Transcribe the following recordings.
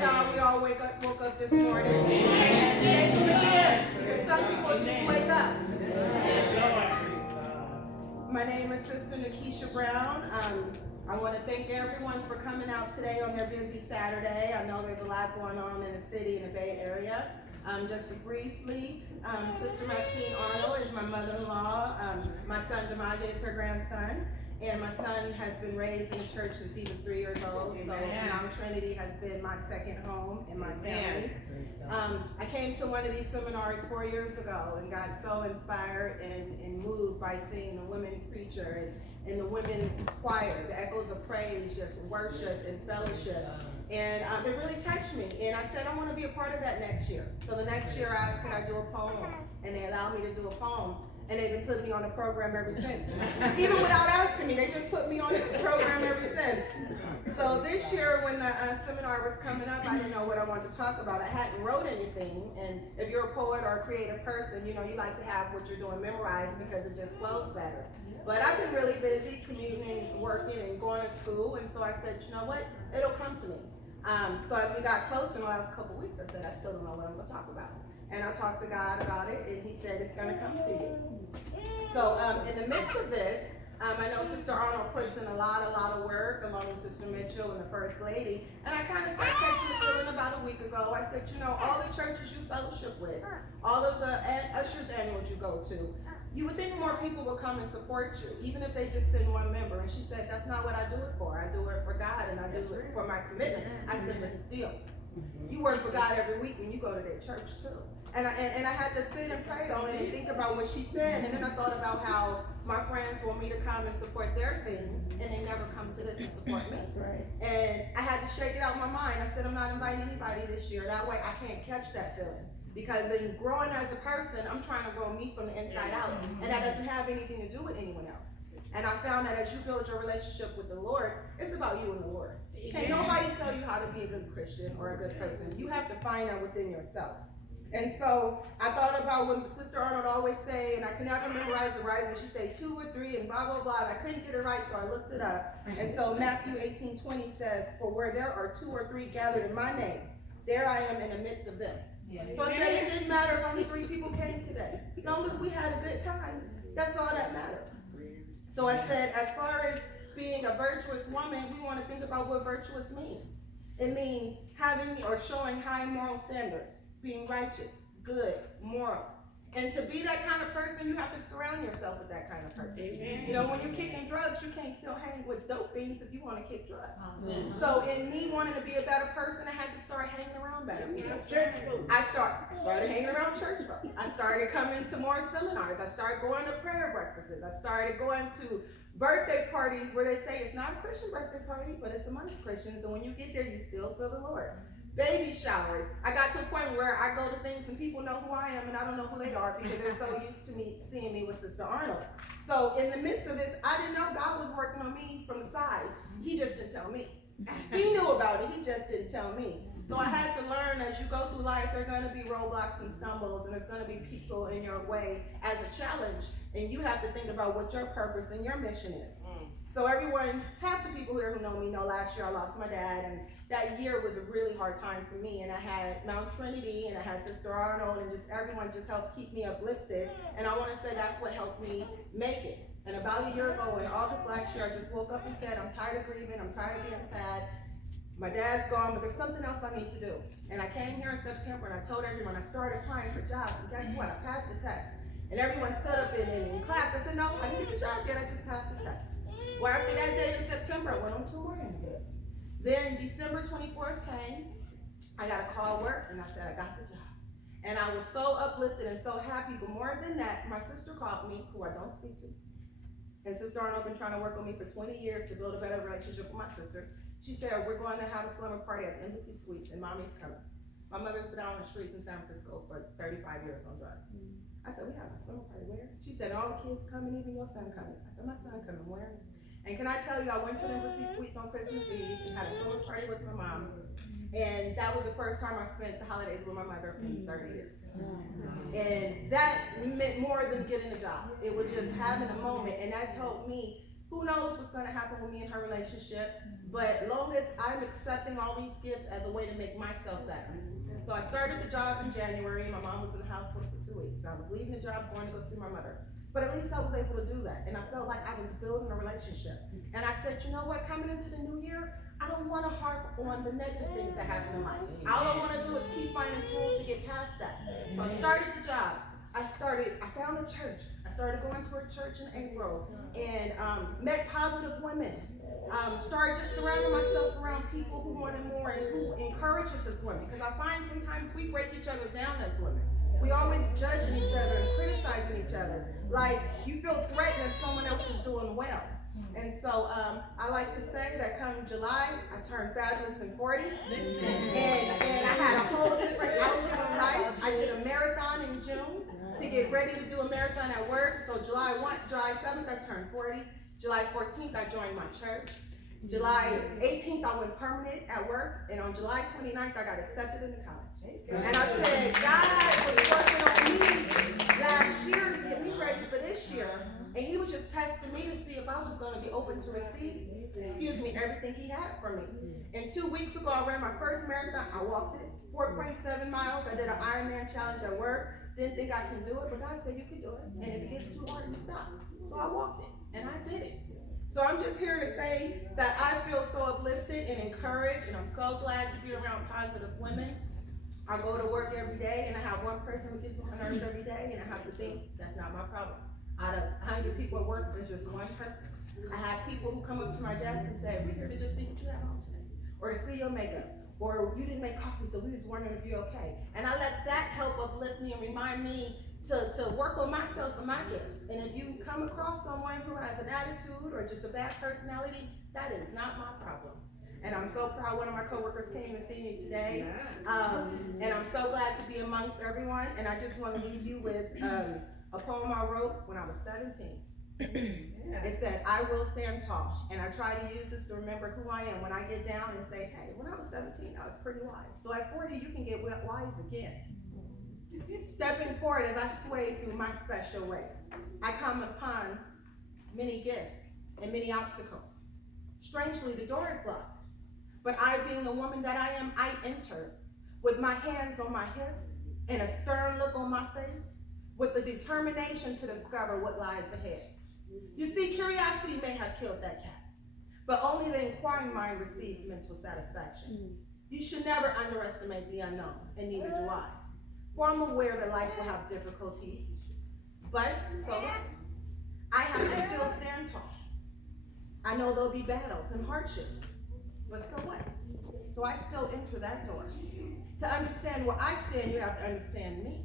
y'all we all woke up this morning. Thank you again, because some people didn't wake up. My name is Sister Nakiesha Brown. I want to thank everyone for coming out today on their busy Saturday. I know there's a lot going on in the city, in the Bay Area. Just briefly, Sister Maxine Arnold is my mother-in-law. My son Demaje is her grandson. And my son has been raised in the church since he was 3 years old. So Mount Trinity has been my second home in my family. I came to one of these seminars 4 years ago and got so inspired and moved by seeing the women preacher and the women choir, the echoes of praise, just worship and fellowship. And it really touched me. And I said, I want to be a part of that next year. So the next year I asked, can I do a poem? And they allowed me to do a poem. And they've been putting me on the program ever since. Even without asking me, they just put me on the program ever since. So this year when the seminar was coming up, I didn't know what I wanted to talk about. I hadn't wrote anything. And if you're a poet or a creative person, you know, you like to have what you're doing memorized because it just flows better. But I've been really busy commuting, working, and going to school. And so I said, you know what, it'll come to me. So as we got close in the last couple weeks, I said, I still don't know what I'm going to talk about. And I talked to God about it, and he said, it's going to come to you. So in the midst of this, I know Sister Arnold puts in a lot of work along with Sister Mitchell and the First Lady. And I kind of started catching a feeling about a week ago. I said, you know, all the churches you fellowship with, all of the ushers annuals you go to, you would think more people would come and support you, even if they just send one member. And she said, that's not what I do it for. I do it for God, and I do it for my commitment. I said, but still, you work for God every week when you go to their church too. And I had to sit and pray on it and think about what she said. And then I thought about how my friends want me to come and support their things, and they never come to this and support me. That's right. And I had to shake it out of my mind. I said, I'm not inviting anybody this year. That way I can't catch that feeling. Because in growing as a person, I'm trying to grow me from the inside out. And that doesn't have anything to do with anyone else. And I found that as you build your relationship with the Lord, it's about you and the Lord. Can't nobody tell you how to be a good Christian or a good person. You have to find that within yourself. And so I thought about what Sister Arnold always say, and I could never memorize it right, when she say 2 or 3 and blah, blah, blah, and I couldn't get it right, so I looked it up. And so Matthew 18:20 says, for where there are 2 or 3 gathered in my name, there I am in the midst of them. So I said it didn't matter if only 3 people came today. As long as we had a good time, that's all that matters. So I said, as far as being a virtuous woman, we want to think about what virtuous means. It means having or showing high moral standards, being righteous, good, moral. And to be that kind of person, you have to surround yourself with that kind of person. Amen. You know, when you're kicking drugs, you can't still hang with dope fiends if you want to kick drugs. Amen. So in me wanting to be a better person, I had to start hanging around better people. I started hanging around church folks. I started coming to more seminars. I started going to prayer breakfasts. I started going to birthday parties where they say it's not a Christian birthday party, but it's amongst Christians. And when you get there, you still feel the Lord. Baby showers. I got to a point where I go to things and people know who I am and I don't know who they are because they're so used to me seeing me with Sister Arnold. So in the midst of this, I didn't know God was working on me from the side. He just didn't tell me. He knew about it. He just didn't tell me. So I had to learn as you go through life, there are going to be roadblocks and stumbles, and there's going to be people in your way as a challenge. And you have to think about what your purpose and your mission is. So everyone, half the people here who know me know last year I lost my dad, and that year was a really hard time for me. And I had Mount Trinity, and I had Sister Arnold, and just everyone just helped keep me uplifted. And I want to say that's what helped me make it. And about a year ago, in August last year, I just woke up and said, I'm tired of grieving, I'm tired of being sad. My dad's gone, but there's something else I need to do. And I came here in September, and I told everyone I started applying for jobs. And guess what? I passed the test. And everyone stood up and clapped. I said, no, I didn't get the job yet. I just passed the test. Well, after that day in September, I went on 2 more interviews. Then December 24th came. I got a call at work, and I said, I got the job. And I was so uplifted and so happy. But more than that, my sister called me, who I don't speak to. And Sister Arnold been trying to work with me for 20 years to build a better relationship with my sister. She said, we're going to have a slumber party at Embassy Suites, and Mommy's coming. My mother's been out on the streets in San Francisco for 35 years on drugs. I said, we have a slumber party where? She said, all the kids coming, even your son coming. I said, my son coming, where? And can I tell you, I went to the Embassy Suites on Christmas Eve and had a slumber party with my mom. And that was the first time I spent the holidays with my mother in 30 years. And that meant more than getting a job. It was just having a moment. And that told me, who knows what's going to happen with me and her relationship. but long as I'm accepting all these gifts as a way to make myself better. So I started the job in January. My mom was in the hospital for 2 weeks. I was leaving the job, going to go see my mother. But at least I was able to do that. And I felt like I was building a relationship. And I said, you know what, coming into the new year, I don't want to harp on the negative things that happen in life. All I want to do is keep finding tools to get past that. So I started the job. I found a church. I started going to a church in April and met positive women. Started just surrounding myself around people who wanted more and who encourage us as women. Because I find sometimes we break each other down as women. We always judging each other and criticizing each other. Like you feel threatened if someone else is doing well. And so I like to say that come July, I turned fabulous and 40. And I had a whole different outlook on life. I did a marathon in June to get ready to do a marathon at work. So July 7th, I turned 40. July 14th, I joined my church. July 18th, I went permanent at work. And on July 29th, I got accepted into college. And I said, God was working on me last year to get me ready for this year. And he was just testing me to see if I was going to be open to receive, everything he had for me. And 2 weeks ago, I ran my first marathon. I walked it, 4.7 miles. I did an Ironman challenge at work. Didn't think I can do it, but God said you can do it. And if it gets too hard, you stop. So I walked it, and I did it. So I'm just here to say that I feel so uplifted and encouraged, and I'm so glad to be around positive women. I go to work every day, and I have one person who gets on my nerves every day, and I have to think that's not my problem. Out of 100 people at work, there's just one person. I have people who come up to my desk and say, we're here to just see what you have on today, or to see your makeup, or you didn't make coffee, so we was wondering if you're okay. And I let that help uplift me and remind me to work on myself and my gifts. And if you come across someone who has an attitude or just a bad personality, that is not my problem. And I'm so proud one of my coworkers came to see me today. And I'm so glad to be amongst everyone. And I just want to leave you with a poem I wrote when I was 17. It said, I will stand tall. And I try to use this to remember who I am when I get down and say, hey, when I was 17, I was pretty wise. So at 40, you can get wise again. Stepping forward as I sway through my special way, I come upon many gifts and many obstacles. Strangely, the door is locked. But I, being the woman that I am, I enter with my hands on my hips and a stern look on my face, with the determination to discover what lies ahead. You see, curiosity may have killed that cat, but only the inquiring mind receives mental satisfaction. You should never underestimate the unknown, and neither do I. For I'm aware that life will have difficulties, but so what? I have to still stand tall. I know there'll be battles and hardships, but so what? So I still enter that door. To understand where I stand, you have to understand me.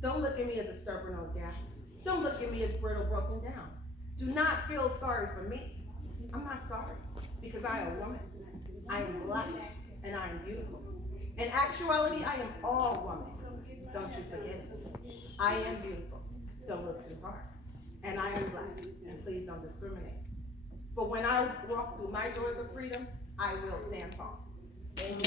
Don't look at me as a stubborn old gal. Don't look at me as brittle, broken down. Do not feel sorry for me. I'm not sorry, because I am a woman. I am black, and I am beautiful. In actuality, I am all woman. Don't you forget it. I am beautiful. Don't look too hard. And I am black, and please don't discriminate. But when I walk through my doors of freedom, I will stand tall. Amen.